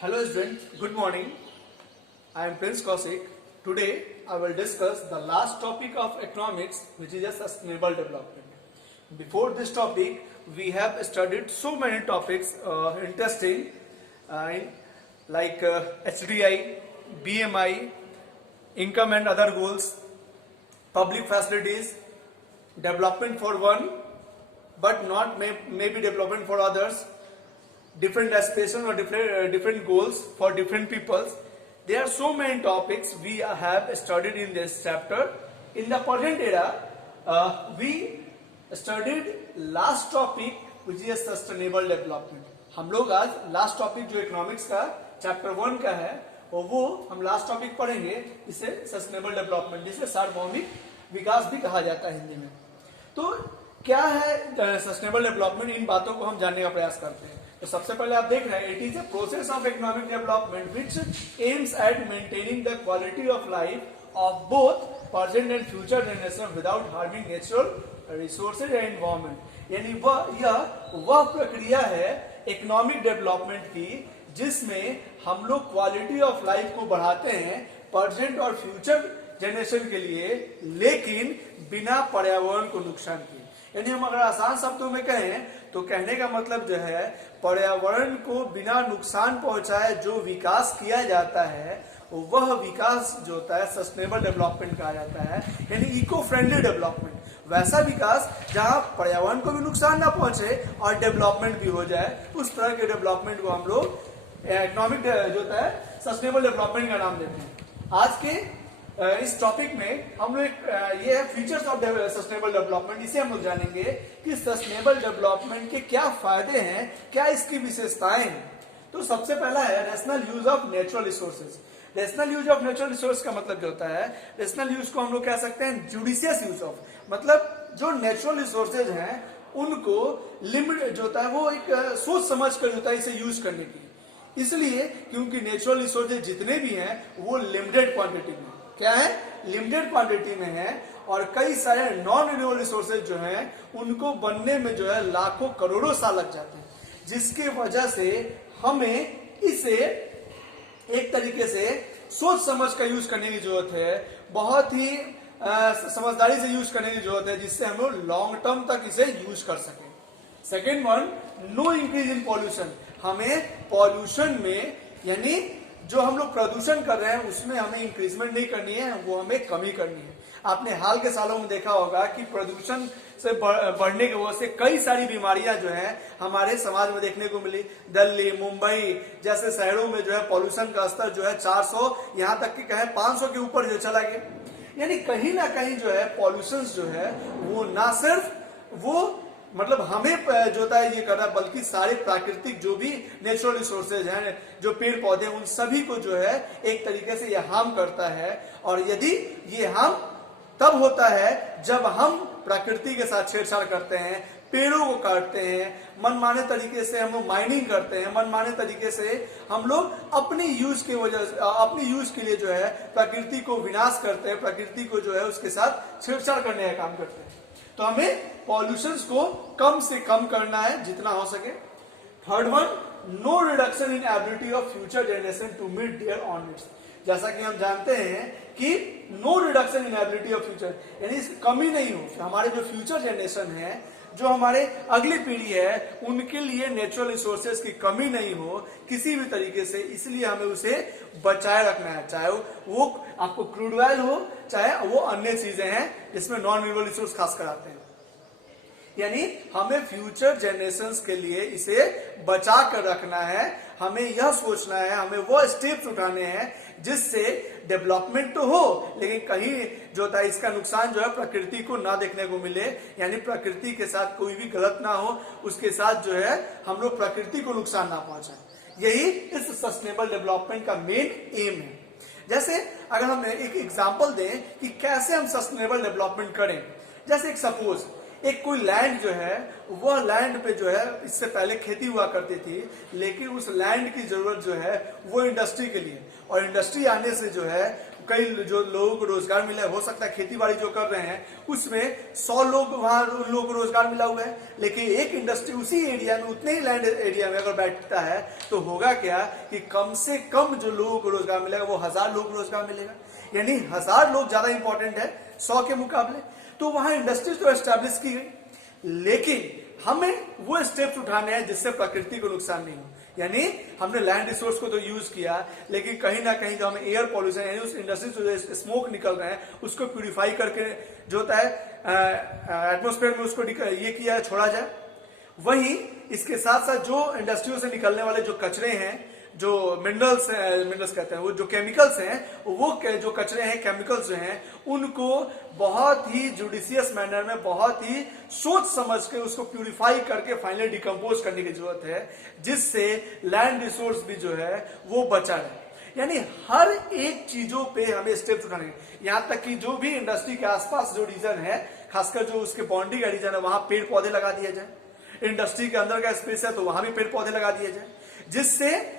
Hello students, good morning. I am Prince Kaushik. Today I will discuss the last topic of economics, which is sustainable development. Before this topic, we have studied so many topics interesting like HDI, BMI, income and other goals, public facilities, development for one, but not maybe development for others, different aspirations or different goals for different peoples. There are so many topics we have studied in this chapter. In the present era, we studied last topic which is sustainable development. हम लोग आज last topic जो economics का chapter 1 का है वो हम last topic पढ़ेंगे, इसे सस्टेनेबल डेवलपमेंट, जिसे सार्वभौमिक विकास भी कहा जाता है हिंदी में. तो क्या है सस्टेनेबल डेवलपमेंट, इन बातों को हम जानने का प्रयास करते हैं. तो सबसे पहले आप देख रहे हैं, it is a process of economic development which aims at maintaining the quality of life of both present and future generation without harming natural resources and environment. यानी वह प्रक्रिया है इकोनॉमिक डेवलपमेंट की जिसमें हम लोग क्वालिटी ऑफ लाइफ को बढ़ाते हैं प्रेजेंट और फ्यूचर जनरेशन के लिए, लेकिन बिना पर्यावरण को नुकसान किए. यानी हम अगर आसान शब्दों में कहें तो कहने का मतलब जो है, पर्यावरण को बिना नुकसान पहुंचाए जो विकास किया जाता है वह विकास जो होता है सस्टेनेबल डेवलपमेंट कहा जाता है. यानी इको फ्रेंडली डेवलपमेंट, वैसा विकास जहां पर्यावरण को भी नुकसान ना पहुंचे और डेवलपमेंट भी हो जाए, उस तरह के डेवलपमेंट को हम लोग इकोनॉमिक जो होता है सस्टेनेबल डेवलपमेंट का नाम देते हैं. आज के इस टॉपिक में हम लोग ये है फीचर्स ऑफ सस्टेनेबल डेवलपमेंट. इसे हम लोग जानेंगे कि सस्टेनेबल डेवलपमेंट के क्या फायदे हैं, क्या इसकी विशेषताएं हैं. तो सबसे पहला है rational use of natural resources. Rational use of natural resource का मतलब जो होता है, रेशनल यूज को हम लोग कह सकते हैं जुडिशियस यूज ऑफ, मतलब जो नेचुरल रिसोर्सेज हैं उनको लिमिट जो होता है वो एक सोच समझ कर होता है इसे यूज करने की. इसलिए क्योंकि नेचुरल रिसोर्सेज जितने भी हैं वो लिमिटेड क्वांटिटी में, क्या है, लिमिटेड क्वांटिटी में है, और कई सारे नॉन रिन्यूएबल रिसोर्सेज जो हैं उनको बनने में जो है लाखों करोड़ों साल लग जाते हैं, जिसके वजह से हमें इसे एक तरीके से सोच समझ कर यूज करने की जरूरत है, बहुत ही समझदारी से यूज करने की जरूरत है, जिससे हम लोग लॉन्ग टर्म तक इसे यूज कर सकें. Second one, no increase in pollution. हमें पॉल्यूशन में, यानी जो हम लोग प्रदूषण कर रहे हैं उसमें हमें इंक्रीजमेंट नहीं करनी है, वो हमें कमी करनी है. आपने हाल के सालों में देखा होगा कि प्रदूषण से बढ़ने की वजह से कई सारी बीमारियां जो हैं हमारे समाज में देखने को मिली. दिल्ली, मुंबई जैसे शहरों में जो है पॉल्यूशन का स्तर जो है 400, यहाँ तक कि कहें 500 के ऊपर जो चला गया. यानी कहीं ना कहीं जो है पॉल्यूशन जो है वो ना सिर्फ वो मतलब हमें जो होता है ये कर रहा है, बल्कि सारे प्राकृतिक जो भी नेचुरल रिसोर्सेज हैं, जो पेड़ पौधे, उन सभी को जो है एक तरीके से ये हार्म करता है. और यदि ये हार्म तब होता है जब हम प्रकृति के साथ छेड़छाड़ करते हैं, पेड़ों को काटते हैं, मनमाने तरीके से हम लोग माइनिंग करते हैं, मनमाने तरीके से हम लोग अपनी यूज के वजह से, अपनी यूज के लिए जो है प्रकृति को विनाश करते हैं, प्रकृति को जो है उसके साथ छेड़छाड़ करने का काम करते हैं. तो हमें पॉल्यूशंस को कम से कम करना है जितना हो सके. Third one, no reduction in ability of future generation to meet their own needs. जैसा कि हम जानते हैं कि no reduction in ability of future, यानी कमी नहीं हो, हमारे जो फ्यूचर जनरेशन है, जो हमारे अगली पीढ़ी है, उनके लिए नेचुरल रिसोर्सेज की कमी नहीं हो किसी भी तरीके से. इसलिए हमें उसे बचाए रखना है, चाहे वो आपको क्रूड ऑयल हो, चाहे वो अन्य चीजें हैं जिसमें नॉन रिन्यूएबल रिसोर्स खास कर आते हैं. यानी हमें फ्यूचर जनरेशंस के लिए इसे बचा कर रखना है, हमें यह सोचना है, हमें वो स्टेप्स उठाने हैं जिससे डेवलपमेंट तो हो, लेकिन कहीं जो होता है इसका नुकसान जो है प्रकृति को ना देखने को मिले, यानी प्रकृति के साथ कोई भी गलत ना हो, उसके साथ जो है हम लोग प्रकृति को नुकसान ना पहुंचाएं. यही इस सस्टेनेबल डेवलपमेंट का मेन एम है. जैसे अगर हम एक एग्जांपल दें कि कैसे हम सस्टेनेबल डेवलपमेंट करें, जैसे एक सपोज एक कोई लैंड जो है, वह लैंड पे जो है इससे पहले खेती हुआ करती थी, लेकिन उस लैंड की जरूरत जो है वो इंडस्ट्री के लिए, और इंडस्ट्री आने से जो है कई जो लोगों को रोजगार मिला है। हो सकता है खेती बाड़ी जो कर रहे हैं उसमें 100 लोग वहां उन लोगों को रोजगार मिला हुआ है, लेकिन एक इंडस्ट्री उसी एरिया में, उतने ही लैंड एरिया में अगर बैठता है तो होगा क्या कि कम से कम जो लोगों को रोजगार मिलेगा वो 1000 लोग को रोजगार मिलेगा, यानी 1000 लोग ज्यादा इंपॉर्टेंट है 100 के मुकाबले। तो वहां इंडस्ट्री तो एस्टेब्लिश की गई, लेकिन हमें वो स्टेप्स उठाने हैं जिससे प्रकृति को नुकसान नहीं हो। यानी हमने लैंड रिसोर्स को तो यूज किया, लेकिन कहीं ना कहीं जो हमें एयर पॉल्यूशन यानी उस इंडस्ट्री से जो स्मोक निकल रहे हैं उसको प्यूरिफाई करके जो होता है एटमोस्फेयर में उसको ये किया छोड़ा जाए। वहीं इसके साथ साथ जो इंडस्ट्रियों से निकलने वाले जो कचरे हैं, जो मिनरल्स कहते हैं, वो जो केमिकल्स हैं, वो जो कचरे हैं, केमिकल्स जो हैं, उनको बहुत ही जुडिशियस मैनर में, बहुत ही सोच समझ के उसको प्यूरिफाई करके फाइनली डिकम्पोज करने की जरूरत है, जिससे लैंड रिसोर्स भी जो है वो बचा रहे। यानी हर एक चीजों पे हमें स्टेप्स उठाने हैं, यहां तक कि जो भी इंडस्ट्री के आसपास जो रीजन है, खासकर जो उसके बाउंड्री का रीजन है, वहां पेड़ पौधे लगा दिए जाए। इंडस्ट्री के अंदर का स्पेस है तो वहां भी पेड़ पौधे लगा दिए जाए, जिससे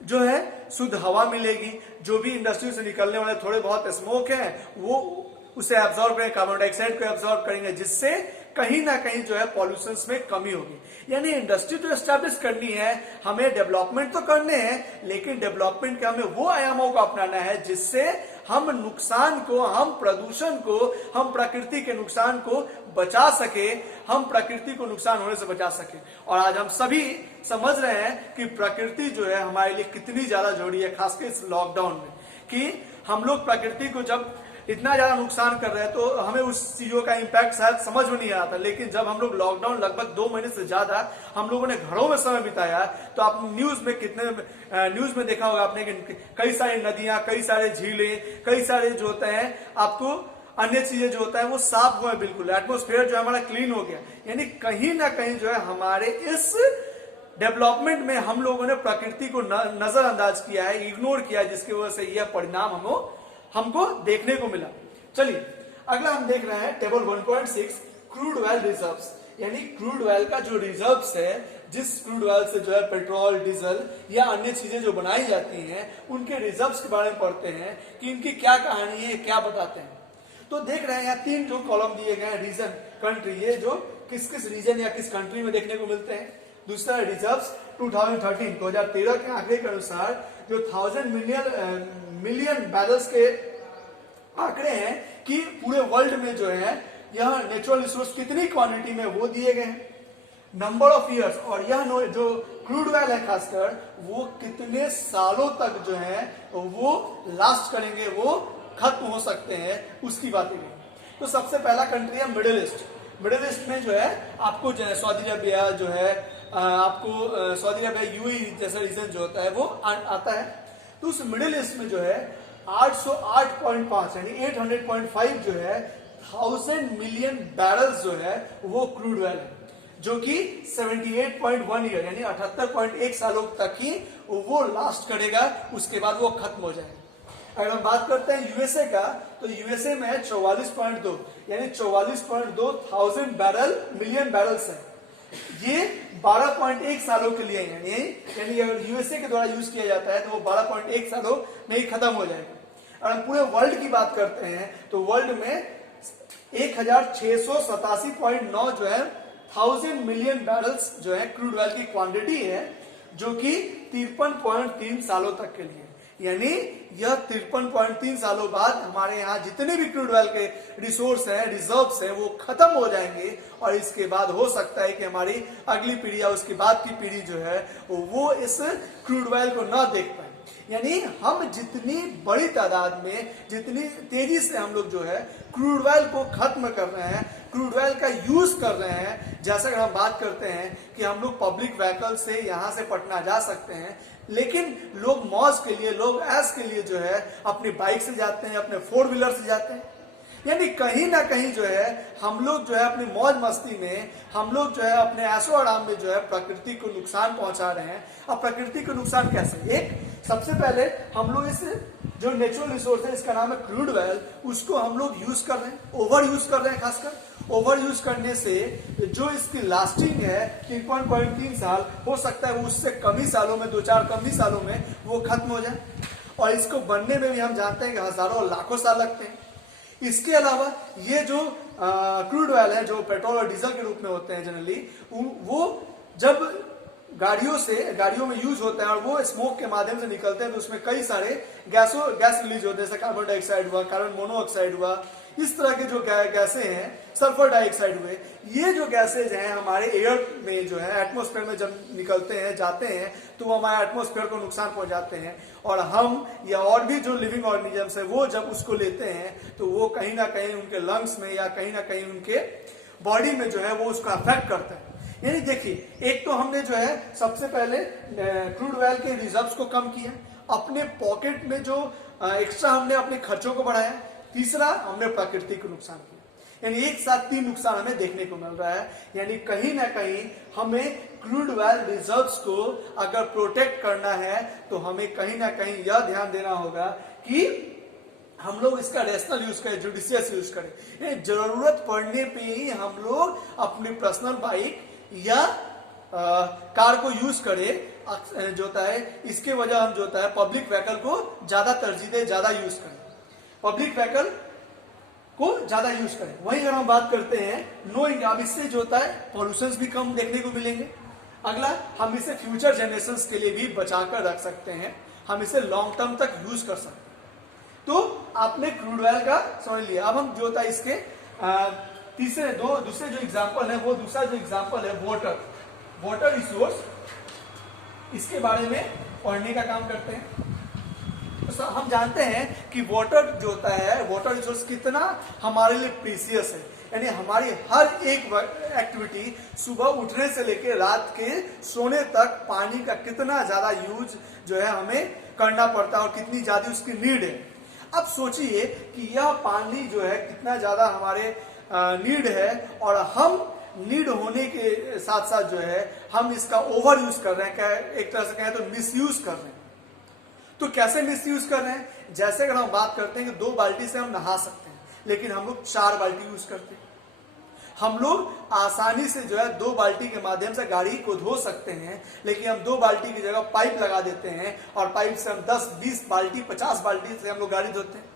जो है शुद्ध हवा मिलेगी। जो भी इंडस्ट्री से निकलने वाले थोड़े बहुत स्मोक हैं वो उसे एब्जॉर्ब करेंगे, कार्बन डाइऑक्साइड को एब्जॉर्ब करेंगे, जिससे कहीं ना कहीं जो है पॉल्यूशन में कमी होगी। यानी इंडस्ट्री तो एस्टैब्लिश करनी है, हमें डेवलपमेंट तो करने हैं, लेकिन डेवलपमेंट के हमें वो आयामों को अपनाना है जिससे हम नुकसान को, हम प्रदूषण को, हम प्रकृति के नुकसान को बचा सके, हम प्रकृति को नुकसान होने से बचा सके। और आज हम सभी समझ रहे हैं कि प्रकृति जो है हमारे लिए कितनी ज्यादा जरूरी है, खासकर इस लॉकडाउन में, कि हम लोग प्रकृति को जब इतना ज्यादा नुकसान कर रहे हैं तो हमें उस चीजों का इंपैक्ट शायद समझ में नहीं आता। लेकिन जब हम लोग लॉकडाउन लगभग 2 महीने से ज्यादा हम लोगों ने घरों में समय बिताया, तो आप न्यूज में देखा होगा आपने कि कई सारी नदियां, कई सारे झीलें, कई सारे जो होते हैं आपको अन्य चीजें जो होता है वो साफ हुआ है, बिल्कुल एटमोस्फेयर जो है हमारा क्लीन हो गया। यानी कहीं ना कहीं जो है हमारे इस डेवलपमेंट में हम लोगों ने प्रकृति को नजरअंदाज किया है, इग्नोर किया, जिसकी वजह से यह परिणाम हमको देखने को मिला। चलिए अगला हम देख रहे हैं टेबल 1.6 क्रूड ऑयल रिजर्व्स। यानी क्रूड ऑयल का जो रिजर्व्स है, जिस क्रूड ऑयल से जो है पेट्रोल, डीजल या अन्य चीजें जो बनाई जाती हैं, उनके रिजर्व्स के बारे में पढ़ते हैं कि इनकी क्या कहानी है, क्या बताते हैं। तो देख रहे हैं यहाँ 3 जो कॉलम दिए गए हैं, रीजन, कंट्री, ये जो किस किस रीजन या किस कंट्री में देखने को मिलते हैं। दूसरा रिजर्व्स 2013 के आंकड़े के अनुसार जो 1000 मिलियन बैरल्स के आंकड़े हैं कि पूरे वर्ल्ड में जो है यह नेचुरल रिसोर्स कितनी क्वांटिटी में वो दिए गए हैं, नंबर ऑफ इयर्स, और यह जो क्रूड ऑयल है खासकर वो कितने सालों तक जो है वो लास्ट करेंगे, वो खत्म हो सकते हैं, उसकी बातें भी। तो सबसे पहला कंट्री है मिडिल ईस्ट। मिडिल ईस्ट में जो है आपको जो है सऊदी अरबिया जो है आपको सऊदी अरबिया यूएई जैसा रीजन जो होता है वो आता है। तो उस मिडिल ईस्ट में जो है 808.5 यानी 800.5 जो है 1000 मिलियन बैरल्स जो है वो क्रूड ऑयल है, जो कि 78.1 ईयर यानी 78.1 सालों तक ही वो लास्ट करेगा, उसके बाद वो खत्म हो जाएगा। अगर हम बात करते हैं यूएसए का, तो यूएसए में है 44.2 यानी 44.2 मिलियन बैरल्स है। ये 12.1 सालों के लिए यानी अगर यूएसए के द्वारा यूज किया जाता है तो वो 12.1 सालों में ही खत्म हो जाएगा। अगर हम पूरे वर्ल्ड की बात करते हैं तो वर्ल्ड में 1687.9 जो है 1000 मिलियन बैरल्स जो है क्रूड ऑयल की क्वांटिटी है, जो कि 53.3 सालों तक के लिए, यानी यह 53.3 सालों बाद हमारे यहाँ जितने भी क्रूड ऑयल के रिसोर्स है, रिजर्व्स है, वो खत्म हो जाएंगे। और इसके बाद हो सकता है कि हमारी अगली पीढ़ी या उसके बाद की पीढ़ी जो है वो इस क्रूड ऑयल को ना देख पाए। यानी हम जितनी बड़ी तादाद में, जितनी तेजी से हम लोग जो है क्रूड ऑयल को खत्म कर रहे हैं, क्रूड ऑयल का यूज कर रहे हैं। जैसा कि हम बात करते हैं कि हम लोग पब्लिक व्हीकल से यहाँ से पटना जा सकते हैं, लेकिन लोग मौज के लिए, लोग ऐश के लिए जो है अपनी बाइक से जाते हैं, अपने 4 व्हीलर से जाते हैं। यानी कहीं ना कहीं जो है हम लोग जो है अपनी मौज मस्ती में, हम लोग जो है अपने ऐशो आराम में जो है प्रकृति को नुकसान पहुंचा रहे हैं। अब प्रकृति को नुकसान कैसे? सबसे पहले हम लोग इस जो नेचुरल रिसोर्स है, इसका नाम है क्रूड ऑयल, उसको हम लोग यूज कर रहे हैं, ओवर यूज कर रहे हैं। खासकर ओवर यूज करने से जो इसकी लास्टिंग है 3.3 साल, हो सकता है वो उससे कम ही सालों में, 2-4 कम ही सालों में वो खत्म हो जाए। और इसको बनने में भी हम जानते हैं कि हजारों और लाखों साल लगते हैं। इसके अलावा ये जो क्रूड ऑयल है, जो पेट्रोल और डीजल के रूप में होते हैं जनरली, वो जब गाड़ियों में यूज होता है और वो स्मोक के माध्यम से निकलते हैं तो उसमें कई सारे गैस रिलीज होते हैं, जैसे कार्बन डाइऑक्साइड हुआ, कार्बन मोनोऑक्साइड हुआ, इस तरह के जो गैसें हैं, सल्फर डाइऑक्साइड हुए, ये जो गैसेज हैं हमारे एयर में जो है एटमॉस्फेयर में जब निकलते हैं, जाते हैं, तो वो हमारे एटमॉस्फेयर को नुकसान पहुंचाते हैं। और हम या और भी जो लिविंग ऑर्गेनिजम्स है वो जब उसको लेते हैं तो वो कहीं ना कहीं उनके लंग्स में या कहीं ना कहीं उनके बॉडी में जो है वो उसको अफेक्ट करता है। यानी देखिए, एक तो हमने जो है सबसे पहले क्रूड ऑयल के रिजर्व्स को कम किया, अपने पॉकेट में जो एक्स्ट्रा हमने अपने खर्चों को बढ़ाया, तीसरा हमने प्रकृति को नुकसान किया। यानी एक साथ 3 नुकसान हमें देखने को मिल रहा है। यानी कहीं ना कहीं हमें क्रूड ऑयल रिजर्व्स को अगर प्रोटेक्ट करना है तो हमें कहीं ना कहीं यह ध्यान देना होगा कि हम लोग इसका रैशनल यूज करें, जुडिशियस यूज करें। जरूरत पड़ने पे ही हम लोग अपनी पर्सनल बाइक या कार को यूज करें जो होता है। इसके वजह हम जो होता है पब्लिक व्हीकल को ज्यादा तरजीह दें, ज्यादा यूज करें, पब्लिक व्हीकल को ज्यादा यूज करें। वहीं अगर हम बात करते हैं नो इंडिया, अब इससे जो होता है पॉल्यूशन भी कम देखने को मिलेंगे। अगला, हम इसे फ्यूचर जनरेशन के लिए भी बचाकर रख सकते हैं, हम इसे लॉन्ग टर्म तक यूज कर सकते हैं। तो आपने क्रूड ऑयल का समझ लिया। अब हम जो होता है इसके दूसरे जो एग्जांपल है, वो दूसरा जो एग्जांपल है वाटर रिसोर्स, इसके बारे में पढ़ने का काम करते हैं। तो हम जानते हैं कि वाटर जो होता है, वाटर रिसोर्स कितना हमारे लिए प्रीसियस है। यानी हमारी हर एक एक्टिविटी, सुबह उठने से लेकर रात के सोने तक, पानी का कितना ज्यादा यूज जो है हमें करना पड़ता है और कितनी ज्यादा उसकी नीड है। अब सोचिए कि यह पानी जो है कितना ज्यादा हमारे नीड है, और हम नीड होने के साथ साथ जो है हम इसका ओवर यूज कर रहे हैं, एक तरह से कहें तो मिस यूज कर रहे हैं। तो कैसे मिस यूज कर रहे हैं? जैसे अगर हम बात करते हैं कि 2 बाल्टी से हम नहा सकते हैं, लेकिन हम लोग 4 बाल्टी यूज करते हैं। हम लोग आसानी से जो है 2 बाल्टी के माध्यम से गाड़ी को धो सकते हैं, लेकिन हम 2 बाल्टी की जगह पाइप लगा देते हैं और पाइप से हम 10-20 बाल्टी 50 बाल्टी से हम लोग गाड़ी धोते हैं।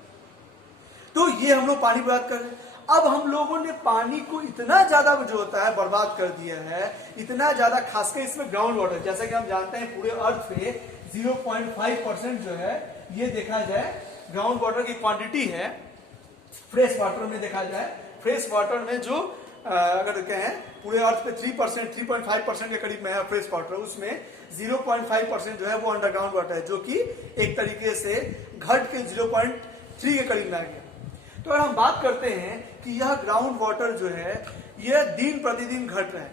तो ये हम लोग पानी बर्बाद कर रहे हैं। अब हम लोगों ने पानी को इतना ज्यादा जो होता है बर्बाद कर दिया है, इतना ज्यादा, खासकर इसमें ग्राउंड वाटर, जैसे कि हम जानते हैं पूरे अर्थ पे 0.5% जो है ये देखा जाए ग्राउंड वाटर की क्वांटिटी है। फ्रेश वाटर में देखा जाए, फ्रेश वाटर में जो अगर कहें पूरे अर्थ पे 3.5% के करीब में है फ्रेश वाटर, उसमें 0.5% जो है वो अंडरग्राउंड वाटर है, जो कि एक तरीके से घट के 0.3 के करीब में आ गया। तो अगर हम बात करते हैं कि यह ग्राउंड वाटर जो है यह दिन प्रतिदिन घट रहा है,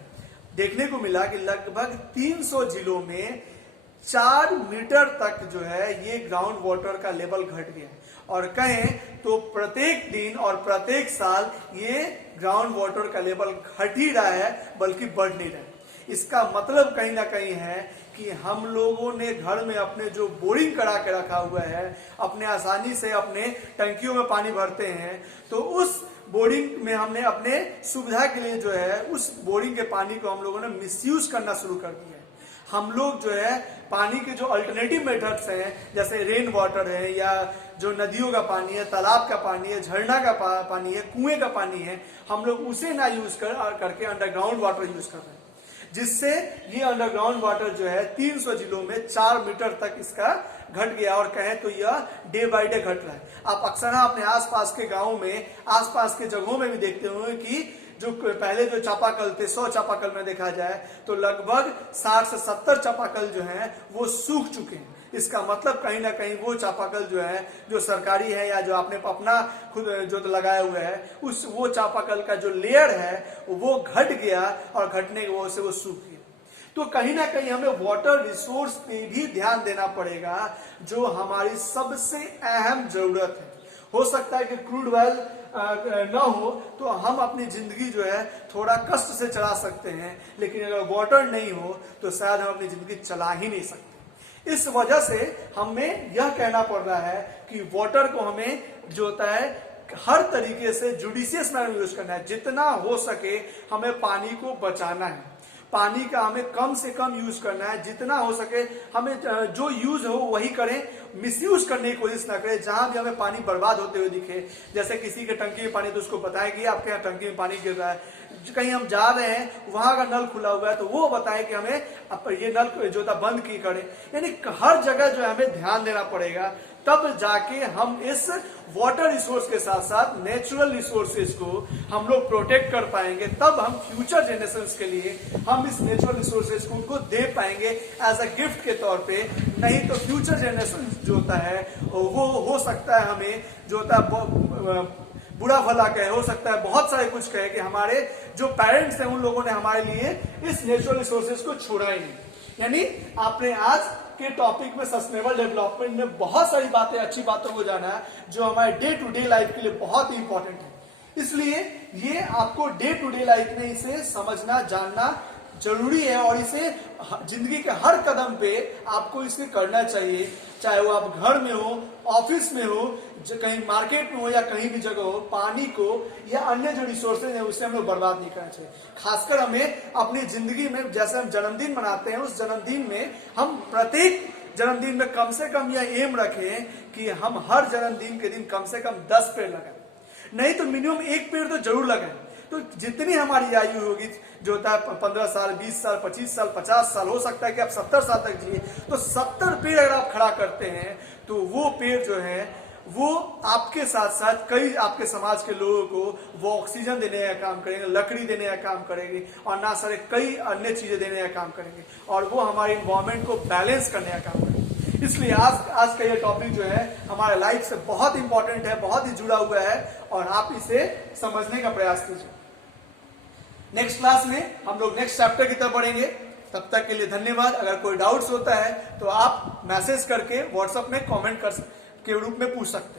देखने को मिला कि लगभग 300 जिलों में 4 मीटर तक जो है ये ग्राउंड वाटर का लेवल घट गया, और कहें तो प्रत्येक दिन और प्रत्येक साल ये ग्राउंड वाटर का लेवल घट ही रहा है, बल्कि बढ़ नहीं रहा है। इसका मतलब कहीं ना कहीं है कि हम लोगों ने घर में अपने जो बोरिंग करा के रखा हुआ है, अपने आसानी से अपने टंकियों में पानी भरते हैं, तो उस बोरिंग में हमने अपने सुविधा के लिए जो है उस बोरिंग के पानी को हम लोगों ने मिसयूज करना शुरू कर दिया है। हम लोग जो है पानी के जो अल्टरनेटिव मेथड्स हैं, जैसे रेन वाटर है, या जो नदियों का पानी है, तालाब का पानी है, झरना का पानी है, कुएं का पानी है, हम लोग उसे ना यूज करके अंडरग्राउंड वाटर यूज कर रहे हैं, जिससे ये अंडरग्राउंड वाटर जो है 300 जिलों में 4 मीटर तक इसका घट गया, और कहें तो यह डे बाय डे घट रहा है। आप अक्सर अपने आसपास के गांवों में, आसपास के जगहों में भी देखते होंगे कि जो पहले जो चापाकल थे, 100 चापाकल में देखा जाए तो लगभग 60 से 70 चापाकल जो हैं वो सूख चुके हैं। इसका मतलब कहीं ना कहीं वो चापाकल जो है, जो सरकारी है या जो आपने अपना खुद जो तो लगाया हुआ है, वो चापाकल का जो लेयर है वो घट गया, और घटने की वजह से वो सूख गया। तो कहीं ना कहीं हमें वाटर रिसोर्स पे भी ध्यान देना पड़ेगा, जो हमारी सबसे अहम जरूरत है। हो सकता है कि क्रूड ऑयल ना हो तो हम अपनी जिंदगी जो है थोड़ा कष्ट से चला सकते हैं, लेकिन अगर वाटर नहीं हो तो शायद हम अपनी जिंदगी चला ही नहीं सकते। इस वजह से हमें यह कहना पड़ रहा है कि वाटर को हमें जो होता है हर तरीके से जुडिशियस मैनर में यूज करना है। जितना हो सके हमें पानी को बचाना है, पानी का हमें कम से कम यूज करना है। जितना हो सके हमें जो यूज हो वही करें, मिसयूज करने की कोशिश ना करें। जहां भी हमें पानी बर्बाद होते हुए दिखे, जैसे किसी के टंकी में पानी तो उसको बताएं कि आपके यहाँ टंकी में पानी गिर रहा है, कहीं हम जा रहे हैं वहां का नल खुला हुआ है तो वो बताएं कि हमें ये नल जो था बंद की करें। यानी हर जगह जो है हमें ध्यान देना पड़ेगा, तब जाके हम इस वाटर रिसोर्स के साथ साथ नेचुरल रिसोर्सेज को हम लोग प्रोटेक्ट कर पाएंगे। तब हम फ्यूचर जनरेशंस के लिए हम इस नेचुरल रिसोर्सेज को उनको दे पाएंगे एज अ गिफ्ट के तौर पे। नहीं तो फ्यूचर जनरेशन जो होता है वो हो सकता है हमें जो होता है बुरा भला कहे, हो सकता है बहुत सारे कुछ कहे कि हमारे जो पेरेंट्स हैं उन लोगों ने हमारे लिए इस नेचुरल रिसोर्सेज को छोड़ा ही नहीं। यानी आपने आज के टॉपिक में सस्टेनेबल डेवलपमेंट में बहुत सारी बातें, अच्छी बातों को जाना है जो हमारे डे टू डे लाइफ के लिए बहुत ही इंपॉर्टेंट है। इसलिए ये आपको डे टू डे लाइफ में इसे समझना जानना जरूरी है और इसे जिंदगी के हर कदम पे आपको इसे करना चाहिए। चाहे वो आप घर में हो, ऑफिस में हो, कहीं मार्केट में हो या कहीं भी जगह हो, पानी को या अन्य जो रिसोर्सेज है उसे हमें बर्बाद नहीं करना चाहिए। खासकर हमें अपनी जिंदगी में, जैसे हम जन्मदिन मनाते हैं, उस जन्मदिन में हम प्रत्येक जन्मदिन में कम से कम यह एम रखें कि हम हर जन्मदिन के दिन कम से कम 10 पेड़ लगाएं, नहीं तो मिनिमम 1 पेड़ तो जरूर लगाएं। तो जितनी हमारी आयु होगी, जो होता है 15 साल, 20 साल, 25 साल, 50 साल, हो सकता है कि आप 70 साल तक जिए, तो 70 पेड़ अगर आप खड़ा करते हैं तो वो पेड़ जो है वो आपके साथ साथ कई आपके समाज के लोगों को वो ऑक्सीजन देने का काम करेंगे, लकड़ी देने का काम करेंगे और ना सारे कई अन्य चीजें देने का काम करेंगे और वो हमारे इन्वायरमेंट को बैलेंस करने का काम करेंगे। इसलिए आज का ये टॉपिक जो है हमारे लाइफ से बहुत इंपॉर्टेंट है, बहुत ही जुड़ा हुआ है और आप इसे समझने का प्रयास कीजिए। नेक्स्ट क्लास में हम लोग नेक्स्ट चैप्टर की तरफ बढ़ेंगे। तब तक के लिए धन्यवाद। अगर कोई डाउट्स होता है तो आप मैसेज करके व्हाट्सएप में कमेंट के रूप में पूछ सकते हैं।